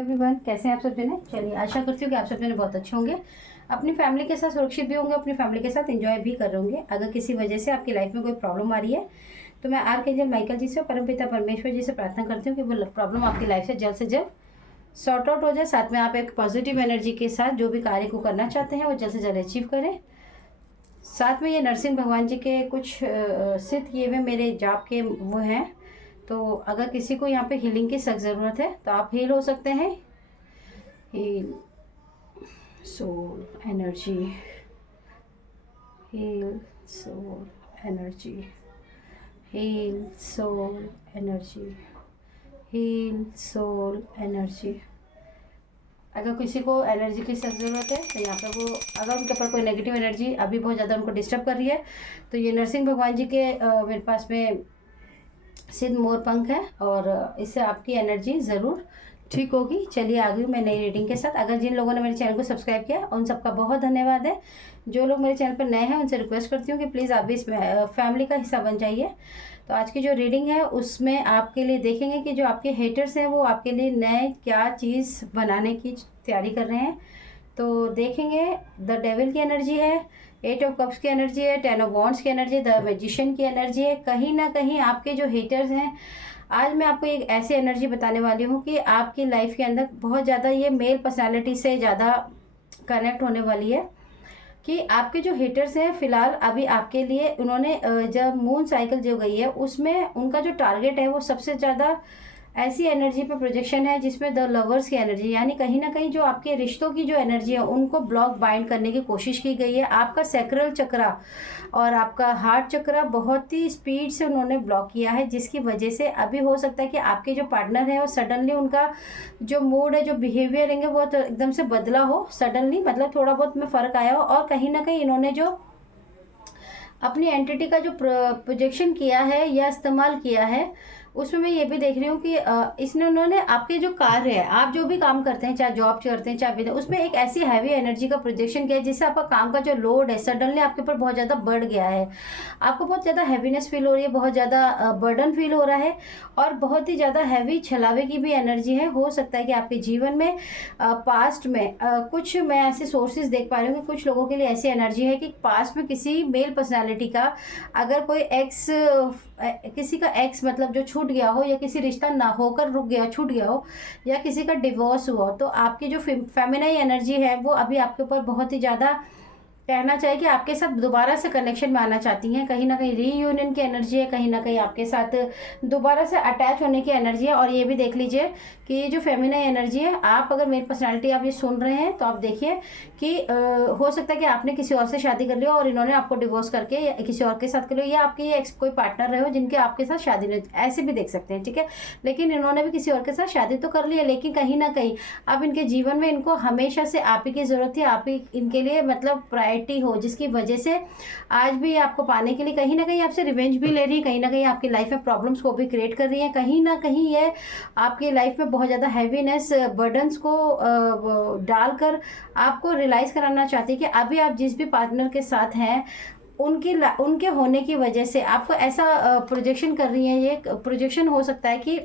Everyone, कैसे हैं आप सब जने। चलिए, आशा करती हूँ कि आप सब जने बहुत अच्छे होंगे, अपनी फैमिली के साथ सुरक्षित भी होंगे, अपनी फैमिली के साथ एंजॉय भी कर रहे होंगे। अगर किसी वजह से आपकी लाइफ में कोई प्रॉब्लम आ रही है तो मैं आर्कएंजल माइकल जी से, परमपिता परमेश्वर जी से प्रार्थना करती हूँ कि वो प्रॉब्लम आपकी लाइफ से जल्द सॉर्ट आउट हो जाए। साथ में आप एक पॉजिटिव एनर्जी के साथ जो भी कार्य को करना चाहते हैं वो जल्द से जल्द अचीव करें। साथ में ये नरसिंह भगवान जी के कुछ सिद्ध किए हुए मेरे जाप के वो हैं, तो अगर किसी को यहाँ पे हीलिंग की सख्त ज़रूरत है तो आप हील हो सकते हैं। Heal soul energy, heal soul energy, heal soul energy, heal soul energy. अगर किसी को एनर्जी की सख्त ज़रूरत है तो यहाँ पर वो, अगर उनके ऊपर कोई नेगेटिव एनर्जी अभी बहुत ज़्यादा उनको डिस्टर्ब कर रही है तो ये नरसिंह भगवान जी के मेरे पास में सिद्ध मोर पंख है और इससे आपकी एनर्जी ज़रूर ठीक होगी। चलिए आगे मैं नई रीडिंग के साथ। अगर जिन लोगों ने मेरे चैनल को सब्सक्राइब किया उन सबका बहुत धन्यवाद है। जो लोग मेरे चैनल पर नए हैं उनसे रिक्वेस्ट करती हूँ कि प्लीज़ आप भी इस फैमिली का हिस्सा बन जाइए। तो आज की जो रीडिंग है उसमें आपके लिए देखेंगे कि जो आपके हेटर्स हैं वो आपके लिए नए क्या चीज़ बनाने की तैयारी कर रहे हैं। तो देखेंगे, द डेविल की एनर्जी है, 8 ऑफ कप्स की एनर्जी है, 10 ऑफ वॉन्ड्स की एनर्जी है, द मैजिशियन की एनर्जी है। कहीं ना कहीं आपके जो हेटर्स हैं, आज मैं आपको एक ऐसी एनर्जी बताने वाली हूँ कि आपकी लाइफ के अंदर बहुत ज़्यादा ये मेल पर्सनालिटी से ज़्यादा कनेक्ट होने वाली है। कि आपके जो हेटर्स हैं फिलहाल अभी आपके लिए उन्होंने जब मून साइकिल जो गई है उसमें उनका जो टारगेट है वो सबसे ज़्यादा ऐसी एनर्जी पे प्रोजेक्शन है जिसमें द लवर्स की एनर्जी, यानी कहीं ना कहीं जो आपके रिश्तों की जो एनर्जी है उनको ब्लॉक बाइंड करने की कोशिश की गई है। आपका सैक्रल चक्रा और आपका हार्ट चक्रा बहुत ही स्पीड से उन्होंने ब्लॉक किया है, जिसकी वजह से अभी हो सकता है कि आपके जो पार्टनर है वो सडनली उनका जो मूड है, जो बिहेवियर है वो तो एकदम से बदला हो सडनली, मतलब थोड़ा बहुत में फ़र्क आया हो। और कहीं ना कहीं इन्होंने जो अपनी एंटिटी का जो प्रोजेक्शन किया है या इस्तेमाल किया है उसमें मैं ये भी देख रही हूँ कि इसने उन्होंने आपके जो कार्य है, आप जो भी काम करते हैं, चाहे जॉब करते हैं चाहे बिजनेस, उसमें एक ऐसी हैवी एनर्जी का प्रोजेक्शन किया है जिससे आपका काम का जो लोड है सडनली आपके ऊपर बहुत ज़्यादा बढ़ गया है। आपको बहुत ज़्यादा हैवीनेस फील हो रही है, बहुत ज़्यादा बर्डन फील हो रहा है और बहुत ही ज़्यादा हैवी छलावे की भी एनर्जी है। हो सकता है कि आपके जीवन में पास्ट में कुछ मैं ऐसे सोर्सेज देख पा रही हूँ कि कुछ लोगों के लिए ऐसी एनर्जी है कि पास्ट में किसी मेल पर्सनैलिटी का अगर कोई किसी का एक्स मतलब जो छूट गया हो, या किसी रिश्ता ना होकर रुक गया छूट गया हो, या किसी का डिवोर्स हुआ हो, तो आपकी जो फेमिनाइन एनर्जी है वो अभी आपके ऊपर बहुत ही ज़्यादा कहना चाहिए कि आपके साथ दोबारा से कनेक्शन में आना चाहती हैं। कहीं ना कहीं रीयूनियन की एनर्जी है, कहीं ना कहीं आपके साथ दोबारा से अटैच होने की एनर्जी है। और ये भी देख लीजिए कि ये जो फेमिनाइन एनर्जी है, आप अगर मेरी पर्सनालिटी आप ये सुन रहे हैं तो आप देखिए कि हो सकता है कि आपने किसी और से शादी कर लिया और इन्होंने आपको डिवोर्स करके या किसी और के साथ कर लिया, या आपके ये एक्स कोई पार्टनर रहे हो जिनके आपके साथ शादी नहीं, ऐसे भी देख सकते हैं, ठीक है। लेकिन इन्होंने भी किसी और के साथ शादी तो कर लिया, लेकिन कहीं ना कहीं अब इनके जीवन में इनको हमेशा से आप ही की ज़रूरत थी, आप ही इनके लिए मतलब प्रायोरिटी हो, जिसकी वजह से आज भी आपको पाने के लिए कहीं ना कहीं आपसे रिवेंज भी ले रही है, कहीं ना कहीं आपकी लाइफ में प्रॉब्लम्स को भी क्रिएट कर रही है। कहीं ना कहीं ये आपकी लाइफ में बहुत ज़्यादा हैवीनेस बर्डन्स को डालकर आपको रियलाइज़ कराना चाहती है कि अभी आप जिस भी पार्टनर के साथ हैं उनके होने की वजह से आपको ऐसा प्रोजेक्शन कर रही है। ये प्रोजेक्शन हो सकता है कि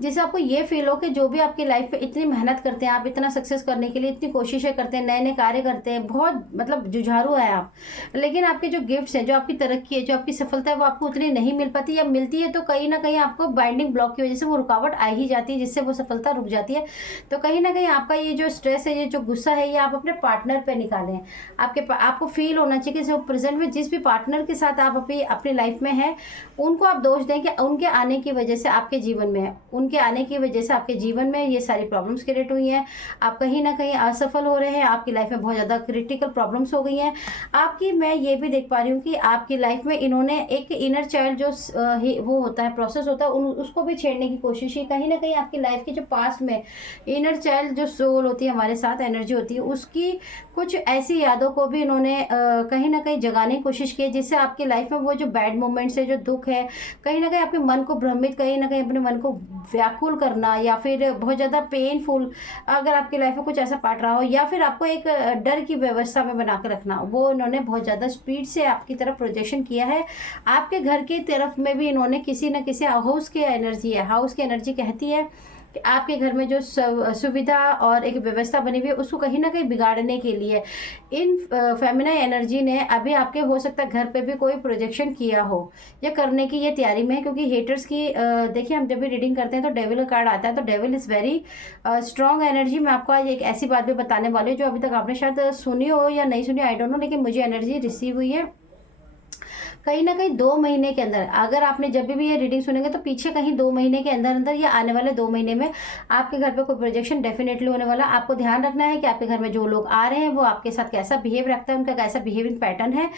जिससे आपको ये फील हो कि जो भी आपकी लाइफ में इतनी मेहनत करते हैं, आप इतना सक्सेस करने के लिए इतनी कोशिशें करते हैं, नए नए कार्य करते हैं, बहुत मतलब जुझारू है आप, लेकिन आपके जो गिफ्ट्स हैं, जो आपकी तरक्की है, जो आपकी सफलता है वो आपको उतनी नहीं मिल पाती, या मिलती है तो कहीं ना कहीं आपको बाइंडिंग ब्लॉक की वजह से वो रुकावट आ ही जाती है, जिससे वो सफलता रुक जाती है। तो कहीं ना कहीं आपका ये जो स्ट्रेस है, ये जो गुस्सा है, ये आप अपने पार्टनर पर निकालें। आपको फील होना चाहिए कि जो प्रेजेंट में जिस भी पार्टनर के साथ आप अपनी लाइफ में हैं उनको आप दोष दें कि उनके आने की वजह से आपके जीवन में है, उनके आने की वजह से आपके जीवन में ये सारी प्रॉब्लम्स क्रिएट हुई हैं, आप कहीं ना कहीं असफल हो रहे हैं, आपकी लाइफ में बहुत ज़्यादा क्रिटिकल प्रॉब्लम्स हो गई हैं आपकी। मैं ये भी देख पा रही हूँ कि आपकी लाइफ में इन्होंने एक इनर चाइल्ड जो वो होता है, प्रोसेस होता है, उसको भी छेड़ने की कोशिश की। कहीं ना कहीं आपकी लाइफ की जो पास्ट में इनर चाइल्ड जो सोल होती है, हमारे साथ एनर्जी होती है, उसकी कुछ ऐसी यादों को भी इन्होंने कहीं ना कहीं जगाने की कोशिश की है, जिससे आपकी लाइफ में वो जो बैड मोमेंट्स है, जो दुख है, कहीं ना कहीं आपके मन को भ्रमित, कहीं ना कहीं अपने मन को व्याकुल करना, या फिर बहुत ज़्यादा पेनफुल अगर आपकी लाइफ में कुछ ऐसा पार्ट रहा हो, या फिर आपको एक डर की व्यवस्था में बना कर रखना, वो इन्होंने बहुत ज़्यादा स्पीड से आपकी तरफ प्रोजेक्शन किया है। आपके घर की तरफ में भी इन्होंने किसी न किसी हाउस की एनर्जी है, हाउस की एनर्जी कहती है कि आपके घर में जो सुविधा और एक व्यवस्था बनी हुई है उसको कहीं ना कहीं बिगाड़ने के लिए इन फेमिनाइन एनर्जी ने अभी आपके हो सकता है घर पे भी कोई प्रोजेक्शन किया हो या करने की ये तैयारी में है। क्योंकि हेटर्स की देखिए, हम जब भी रीडिंग करते हैं तो डेविल का कार्ड आता है, तो devil is very strong energy. मैं आपको आज एक ऐसी बात भी बताने वाली हूँ जो अभी तक आपने शायद सुनी हो या नहीं सुनी, आई डोंट नो, लेकिन मुझे एनर्जी रिसीव हुई है। कहीं ना कहीं 2 महीने के अंदर, अगर आपने जब भी ये रीडिंग सुनेंगे तो पीछे कहीं 2 महीने के अंदर अंदर या आने वाले 2 महीने में आपके घर पे कोई प्रोजेक्शन डेफिनेटली होने वाला। आपको ध्यान रखना है कि आपके घर में जो लोग आ रहे हैं वो आपके साथ कैसा बिहेव रखता है, उनका कैसा बिहेविंग पैटर्न है।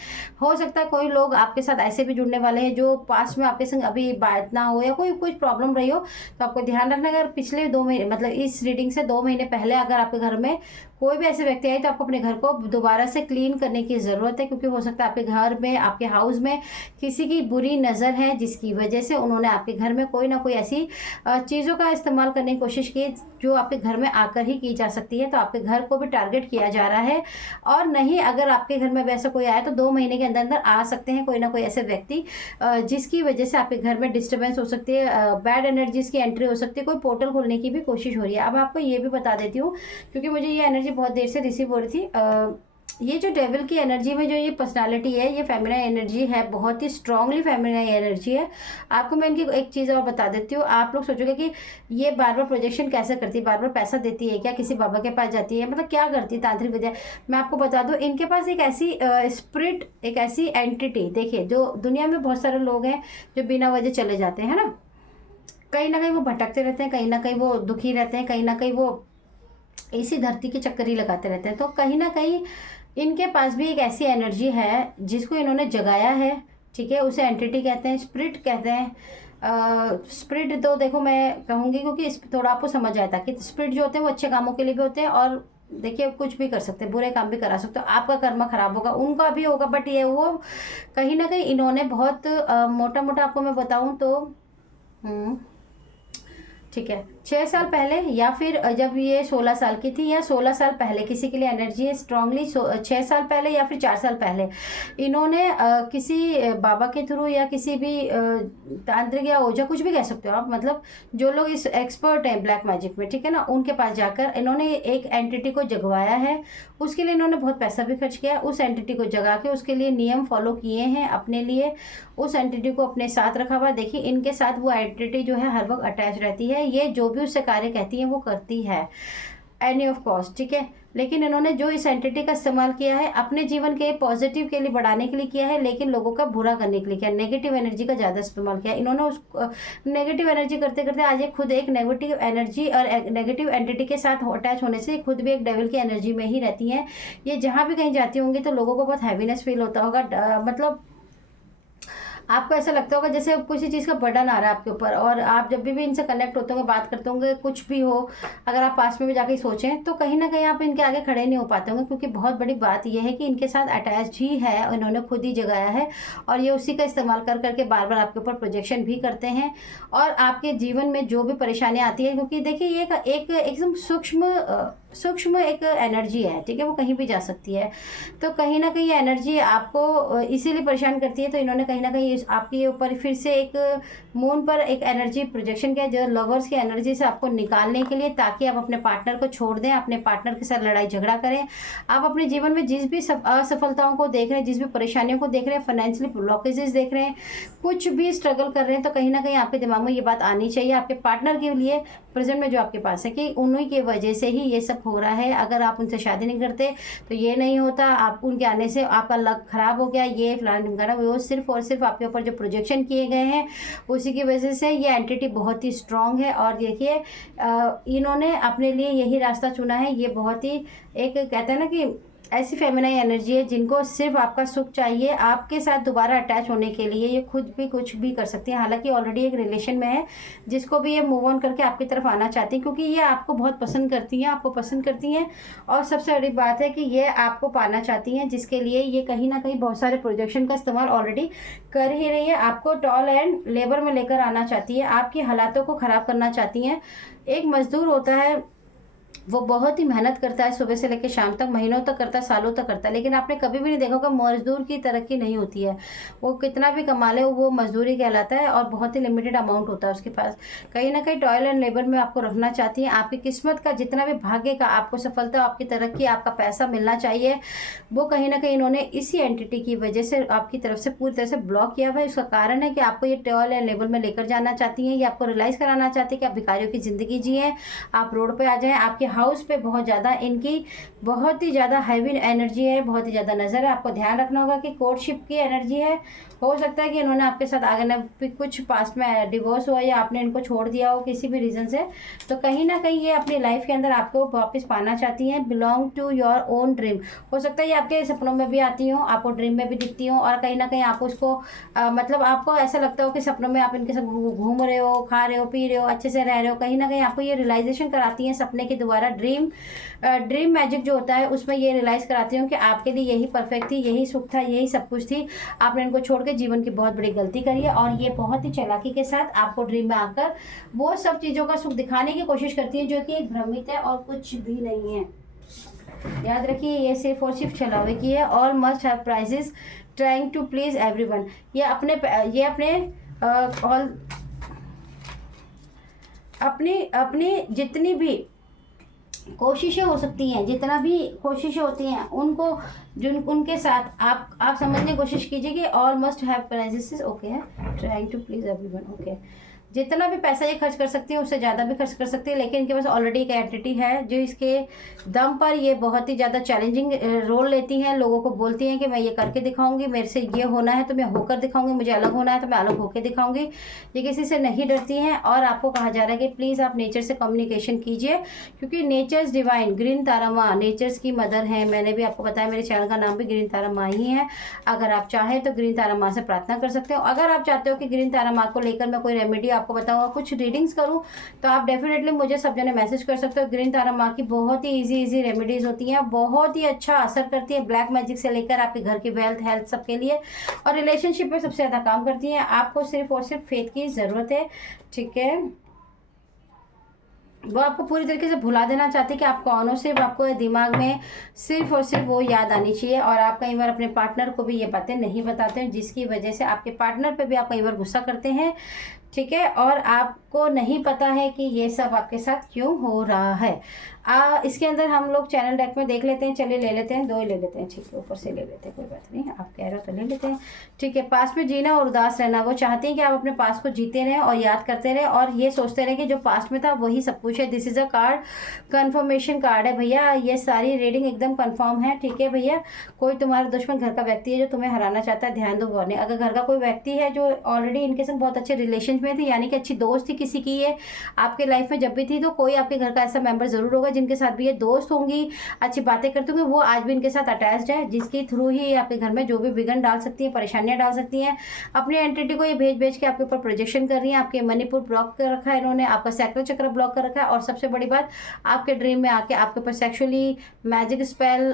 हो सकता है कोई लोग आपके साथ ऐसे भी जुड़ने वाले हैं जो पास्ट में आपके संग अभी बात ना हो या कोई कुछ प्रॉब्लम रही हो, तो आपको ध्यान रखना। अगर पिछले 2 महीने मतलब इस रीडिंग से 2 महीने पहले अगर आपके घर में कोई भी ऐसे व्यक्ति आए तो आपको अपने घर को दोबारा से क्लीन करने की ज़रूरत है। क्योंकि हो सकता है आपके घर में, आपके हाउस में किसी की बुरी नज़र है जिसकी वजह से उन्होंने आपके घर में कोई ना कोई ऐसी चीज़ों का इस्तेमाल करने की कोशिश की जो आपके घर में आकर ही की जा सकती है। तो आपके घर को भी टारगेट किया जा रहा है। और नहीं, अगर आपके घर में वैसा कोई आया तो 2 महीने के अंदर अंदर आ सकते हैं कोई ना कोई ऐसे व्यक्ति जिसकी वजह से आपके घर में डिस्टर्बेंस हो सकती है, बैड एनर्जीज की एंट्री हो सकती है, कोई पोर्टल खोलने की भी कोशिश हो रही है। अब आपको ये भी बता देती हूँ क्योंकि मुझे ये एनर्जी बहुत देर से रिसीव हो रही थी। ये जो डेविल की एनर्जी में जो ये पर्सनालिटी है, ये फेमिनाइन एनर्जी है, बहुत ही स्ट्रांगली फेमिनाइन एनर्जी है। आपको मैं इनकी एक चीज़ और बता देती हूँ। आप लोग सोचोगे कि ये बार बार प्रोजेक्शन कैसे करती है, बार बार पैसा देती है क्या, किसी बाबा के पास जाती है, मतलब क्या करती है तांत्रिक विद्या। मैं आपको बता दूँ, इनके पास एक ऐसी स्पिरिट, एक ऐसी एंटिटी, देखिए जो दुनिया में बहुत सारे लोग हैं जो बिना वजह चले जाते हैं, है ना। कहीं ना कहीं वो भटकते रहते हैं, कहीं ना कहीं वो दुखी रहते हैं, कहीं ना कहीं वो इसी धरती के चक्कर ही लगाते रहते हैं। तो कहीं ना कहीं इनके पास भी एक ऐसी एनर्जी है जिसको इन्होंने जगाया है, ठीक है। उसे एंटिटी कहते हैं, स्पिरिट कहते हैं। स्पिरिट तो देखो मैं कहूँगी क्योंकि थोड़ा आपको समझ आया था कि स्पिरिट जो होते हैं वो अच्छे कामों के लिए भी होते हैं और देखिए कुछ भी कर सकते हैं, बुरे काम भी करा सकते हो। आपका कर्म खराब होगा, उनका भी होगा, बट ये वो कहीं ना कहीं इन्होंने बहुत मोटा मोटा आपको मैं बताऊँ तो ठीक है, 6 साल पहले या फिर जब ये 16 साल की थी या 16 साल पहले, किसी के लिए एनर्जी है स्ट्रांगली 6 साल पहले या फिर 4 साल पहले इन्होंने किसी बाबा के थ्रू या किसी भी तांत्रिक या ओझा, कुछ भी कह सकते हो आप, मतलब जो लोग इस एक्सपर्ट हैं ब्लैक मैजिक में, ठीक है ना, उनके पास जाकर इन्होंने एक एंटिटी को जगवाया है। उसके लिए इन्होंने बहुत पैसा भी खर्च किया। उस एंटिटी को जगा के उसके लिए नियम फॉलो किए हैं अपने लिए, उस एंटिटी को अपने साथ रखा हुआ। देखिए इनके साथ वो एंटिटी जो है हर वक्त अटैच रहती है, ये जो भी उससे कार्य कहती है वो करती है एनी ऑफ कॉस्ट, ठीक है। लेकिन इन्होंने जो इस एंटिटी का इस्तेमाल किया है अपने जीवन के पॉजिटिव के लिए बढ़ाने के लिए किया है, लेकिन लोगों का बुरा करने के लिए किया, नेगेटिव एनर्जी का ज़्यादा इस्तेमाल किया इन्होंने। उस नेगेटिव एनर्जी करते करते आज ये खुद एक नेगेटिव एनर्जी और नेगेटिव एंटिटी के साथ अटैच होने से खुद भी एक डेविल की एनर्जी में ही रहती हैं। ये जहाँ भी कहीं जाती होंगी तो लोगों को बहुत हैवीनेस फील होता होगा, मतलब आपको ऐसा लगता होगा जैसे किसी चीज़ का बर्डन आ रहा है आपके ऊपर। और आप जब भी इनसे कनेक्ट होते होंगे, बात करते होंगे, कुछ भी हो, अगर आप पास में भी जाके सोचें तो कहीं ना कहीं आप इनके आगे खड़े नहीं हो पाते होंगे। क्योंकि बहुत बड़ी बात यह है कि इनके साथ अटैच ही है, इन्होंने खुद ही जगाया है और ये उसी का इस्तेमाल कर करके बार बार आपके ऊपर प्रोजेक्शन भी करते हैं। और आपके जीवन में जो भी परेशानियाँ आती है, क्योंकि देखिए ये एक एकदम सूक्ष्म एक एनर्जी है, ठीक है, वो कहीं भी जा सकती है। तो कहीं ना कहीं ये एनर्जी आपको इसीलिए परेशान करती है। तो इन्होंने कहीं ना कहीं आपके ऊपर फिर से एक मून पर एक एनर्जी प्रोजेक्शन किया जो लवर्स की एनर्जी से आपको निकालने के लिए, ताकि आप अपने पार्टनर को छोड़ दें, अपने पार्टनर के साथ लड़ाई झगड़ा करें। आप अपने जीवन में जिस भी असफलताओं को देख रहे हैं, जिस भी परेशानियों को देख रहे हैं, फाइनेंशियली ब्लॉकेजेस देख रहे हैं, कुछ भी स्ट्रगल कर रहे हैं, तो कहीं ना कहीं आपके दिमाग में ये बात आनी चाहिए आपके पार्टनर के लिए प्रेजेंट में जो आपके पास है कि उन्हीं की वजह से ही ये सब हो रहा है। अगर आप उनसे शादी नहीं करते तो ये नहीं होता, आप उनके आने से आपका लक खराब हो गया, ये फलाना ढिमकाना, वो सिर्फ और सिर्फ आपके ऊपर जो प्रोजेक्शन किए गए हैं उसी की वजह से ये एंटिटी बहुत ही स्ट्रांग है। और देखिए इन्होंने अपने लिए यही रास्ता चुना है। ये बहुत ही एक कहते हैं ना कि ऐसी फेमिनाइन एनर्जी है जिनको सिर्फ आपका सुख चाहिए, आपके साथ दोबारा अटैच होने के लिए ये खुद भी कुछ भी कर सकती हैं। हालांकि ऑलरेडी एक रिलेशन में है जिसको भी ये मूव ऑन करके आपकी तरफ आना चाहती हैं, क्योंकि ये आपको बहुत पसंद करती हैं, आपको पसंद करती हैं। और सबसे बड़ी बात है कि ये आपको पाना चाहती हैं, जिसके लिए ये कहीं ना कहीं बहुत सारे प्रोजेक्शन का इस्तेमाल ऑलरेडी कर ही रही है। आपको टॉल एंड लेबर में लेकर आना चाहती है, आपकी हालातों को ख़राब करना चाहती हैं। एक मजदूर होता है वो बहुत ही मेहनत करता है, सुबह से लेकर शाम तक, महीनों तक करता है, सालों तक करता है, लेकिन आपने कभी भी नहीं देखा होगा मजदूर की तरक्की नहीं होती है। वो कितना भी कमा ले वो मजदूरी कहलाता है और बहुत ही लिमिटेड अमाउंट होता है उसके पास। कहीं ना कहीं टॉयल एंड लेबर में आपको रखना चाहती है। आपकी किस्मत का जितना भी भाग्य का आपको सफलता, आपकी तरक्की, आपका पैसा मिलना चाहिए, वो कहीं ना कहीं इन्होंने इसी एंटिटी की वजह से आपकी तरफ से पूरी तरह से ब्लॉक किया हुआ है। उसका कारण है कि आपको ये टॉयल एंड लेबर में लेकर जाना चाहती हैं, ये आपको रियलाइज कराना चाहती है कि आप भिखारियों की ज़िंदगी जिए, आप रोड पे आ जाएं। आपके हाउस पे बहुत ज़्यादा इनकी बहुत ही ज़्यादा हैवी एनर्जी है, बहुत ही ज़्यादा नज़र है। आपको ध्यान रखना होगा कि कोर्टशिप की एनर्जी है। हो सकता है कि इन्होंने आपके साथ आगे ना कुछ पास्ट में डिवोर्स हुआ या आपने इनको छोड़ दिया हो किसी भी रीज़न से, तो कहीं ना कहीं ये अपनी लाइफ के अंदर आपको वापस पाना चाहती हैं। Belong to your own dream. हो सकता है ये आपके सपनों में भी आती हो, आपको ड्रीम में भी दिखती हो, और कहीं ना कहीं आप उसको मतलब आपको ऐसा लगता हो कि सपनों में आप इनके साथ घूम रहे हो, खा रहे हो, पी रहे हो, अच्छे से रह रहे हो। कहीं ना कहीं आपको ये रियलाइजेशन कराती हैं सपने के द्वारा। ड्रीम मैजिक जो होता है उसमें ये रियलाइज़ कराती हूँ कि आपके लिए यही परफेक्ट थी, यही सुख था, यही सब कुछ थी। आपने इनको छोड़ के जीवन की बहुत बड़ी गलती करी है, और ये बहुत ही चालाकी के साथ आपको ड्रीम में आकर वो सब चीज़ों का सुख दिखाने की कोशिश करती है जो कि एक भ्रमित है और कुछ भी नहीं है। याद रखिए ये सिर्फ और सिर्फ छलावे की है। All must have prizes trying to please everyone. ये अपने ऑल अपनी जितनी भी कोशिशें हो सकती हैं, जितना भी कोशिशें होती हैं उनको उनके साथ आप समझने की कोशिश कीजिए कि all must have prizes okay है, trying to please everyone okay. जितना भी पैसा ये खर्च कर सकती है उससे ज़्यादा भी खर्च कर सकती है, लेकिन इनके पास ऑलरेडी एक एंटिटी है जो इसके दम पर ये बहुत ही ज़्यादा चैलेंजिंग रोल लेती हैं। लोगों को बोलती हैं कि मैं ये करके दिखाऊंगी, मेरे से ये होना है तो मैं होकर दिखाऊंगी, मुझे अलग होना है तो मैं अलग होकर दिखाऊंगी। ये किसी से नहीं डरती हैं, और आपको कहा जा रहा है कि प्लीज़ आप नेचर से कम्युनिकेशन कीजिए, क्योंकि नेचर्स डिवाइन ग्रीन तारा माँ नेचर्स की मदर हैं। मैंने भी आपको बताया मेरे चैनल का नाम भी ग्रीन तारा माँ ही है। अगर आप चाहें तो ग्रीन तारा माँ से प्रार्थना कर सकते हो। अगर आप चाहते हो कि ग्रीन तारा माँ को लेकर मैं कोई रेमेडी आपको बताऊंगा, कुछ रीडिंग्स करूं, तो आप डेफिनेटली मुझे सब जने मैसेज कर सकते हो। ग्रीन तारा माँ की बहुत ही इजी रेमेडीज होती हैं, बहुत ही अच्छा असर करती है, ब्लैक मैजिक से लेकर आपके घर की वेल्थ हेल्थ सबके लिए, और रिलेशनशिप में सबसे ज़्यादा काम करती हैं। आपको सिर्फ और सिर्फ फेथ की ज़रूरत है, ठीक है। वो आपको पूरी तरीके से भुला देना चाहते हैं कि आप कौन हो, सिर्फ आपको दिमाग में सिर्फ और सिर्फ वो याद आनी चाहिए। और आप कई बार अपने पार्टनर को भी ये बातें नहीं बताते हैं, जिसकी वजह से आपके पार्टनर पे भी आप कई बार गुस्सा करते हैं, ठीक है। और आपको नहीं पता है कि ये सब आपके साथ क्यों हो रहा है। इसके अंदर हम लोग चैनल डेक में देख लेते हैं, चलिए ले लेते हैं, 2 ही ले लेते हैं, ठीक है, ऊपर से ले लेते हैं, कोई बात नहीं, आप कह रहे हो तो ले लेते हैं, ठीक है। पास में जीना और उदास रहना। वो चाहते हैं कि आप अपने पास को जीते रहें और याद करते रहें, और ये सोचते रहें कि जो पास्ट में था वही सब कुछ है। This is a card, confirmation card है भैया, ये सारी रीडिंग एकदम कन्फर्म है, ठीक है भैया। कोई तुम्हारा दुश्मन घर का व्यक्ति है जो तुम्हें हराना चाहता है, ध्यान दो वार्निंग। अगर घर का कोई व्यक्ति है जो ऑलरेडी इनके साथ बहुत अच्छे रिलेशन में थी, यानी कि अच्छी दोस्त थी किसी की, ये आपके लाइफ में जब भी थी, तो कोई आपके घर का ऐसा मेंबर जरूर होगा जिनके साथ भी ये दोस्त होंगी, अच्छी बातें करते होंगे, वो आज भी इनके साथ अटैच्ड है, जिसके थ्रू ही आपके घर में जो भी विघ्न डाल सकती है, परेशानियां डाल सकती हैं। अपनी एंटिटी को ये भेज भेज के आपके ऊपर प्रोजेक्शन कर रही है। आपके मणिपुर ब्लॉक कर रखा है इन्होंने, आपका सैक्रल चक्र ब्लॉक कर रखा है, और सबसे बड़ी बात आपके ड्रीम में आके आपके ऊपर सेक्सुअली मैजिक स्पेल,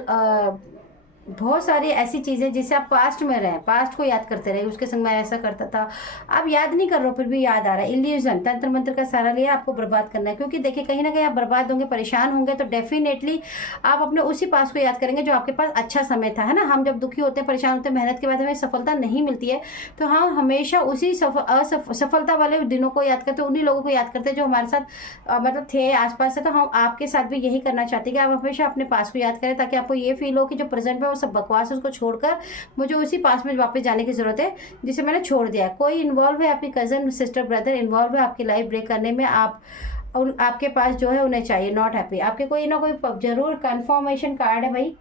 बहुत सारी ऐसी चीज़ें जिससे आप पास्ट में रहें, पास्ट को याद करते रहे, उसके संग मैं ऐसा करता था, आप याद नहीं कर रहे हो फिर भी याद आ रहा है। इल्यूजन, तंत्र मंत्र का सहारा लिया, आपको बर्बाद करना है, क्योंकि देखिए कहीं ना कहीं आप बर्बाद होंगे, परेशान होंगे, तो डेफिनेटली आप अपने उसी पास्ट को याद करेंगे जो आपके पास अच्छा समय था, है ना। हम जब दुखी होते हैं, परेशान होते हैं, मेहनत के बाद हमें सफलता नहीं मिलती है, तो हम हमेशा उसी असफलता वाले दिनों को याद करते हैं, उन्हीं लोगों को याद करते हैं जो हमारे साथ मतलब थे आसपास से। तो हम आपके साथ भी यही करना चाहते हैं कि आप हमेशा अपने पास्ट को याद करें, ताकि आपको ये फील हो कि जो प्रेजेंट में वो सब बकवास है उसको छोड़कर मुझे उसी पास में वापस जाने की जरूरत है जिसे मैंने छोड़ दिया है। कोई इन्वॉल्व है, आपकी कजन सिस्टर ब्रदर इन्वॉल्व है आपकी लाइफ ब्रेक करने में, आपके पास जो है उन्हें चाहिए, नॉट हैप्पी। आपके कोई ना कोई जरूर कन्फर्मेशन कार्ड है भाई।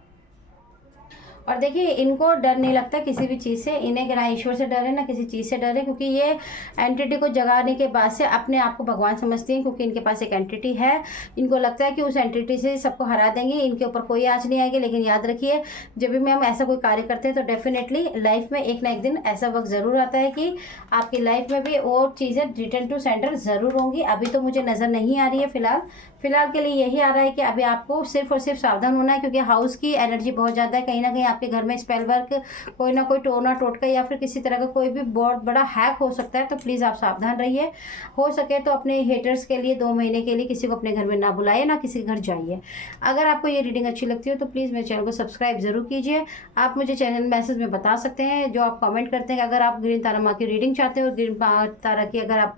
और देखिए इनको डर नहीं लगता किसी भी चीज़ से, इन्हें ना ईश्वर से डर है ना किसी चीज़ से डर है, क्योंकि ये एंटिटी को जगाने के बाद से अपने आप को भगवान समझती हैं, क्योंकि इनके पास एक एंटिटी है। इनको लगता है कि उस एंटिटी से सबको हरा देंगे, इनके ऊपर कोई आँच नहीं आएगी। लेकिन याद रखिए जब भी हम ऐसा कोई कार्य करते हैं तो डेफिनेटली लाइफ में एक ना एक दिन ऐसा वक्त ज़रूर आता है कि आपकी लाइफ में भी और चीज़ें रिटर्न टू सेंटर ज़रूर होंगी। अभी तो मुझे नज़र नहीं आ रही है फिलहाल के लिए यही आ रहा है कि अभी आपको सिर्फ और सिर्फ सावधान होना है, क्योंकि हाउस की एनर्जी बहुत ज़्यादा है। कहीं ना कहीं आपके घर में स्पेल वर्क, कोई ना कोई टोना टोटका या फिर किसी तरह का कोई भी बहुत बड़ा हैक हो सकता है। तो प्लीज़ आप सावधान रहिए। हो सके तो अपने हेटर्स के लिए 2 महीने के लिए किसी को अपने घर में ना बुलाइए, ना किसी के घर जाइए। अगर आपको ये रीडिंग अच्छी लगती हो तो प्लीज़ मेरे चैनल को सब्सक्राइब ज़रूर कीजिए। आप मुझे चैनल मैसेज में बता सकते हैं, जो आप कमेंट करते हैं। अगर आप ग्रीन तारा माँ की रीडिंग चाहते हो, ग्रीन तारा की अगर आप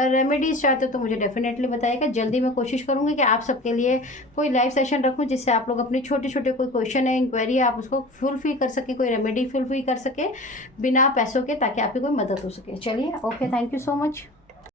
रेमेडीज चाहते हो तो मुझे डेफिनेटली बताइएगा। जल्दी मैं कोशिश करूँगी कि आप सबके लिए कोई लाइव सेशन रखूँ, जिससे आप लोग अपने छोटे छोटे कोई क्वेश्चन है, इंक्वायरी है, आप उसको फुलफिल कर सके, कोई रेमेडी फुलफिल कर सके बिना पैसों के, ताकि आपकी कोई मदद हो सके। चलिए, okay, thank you so much.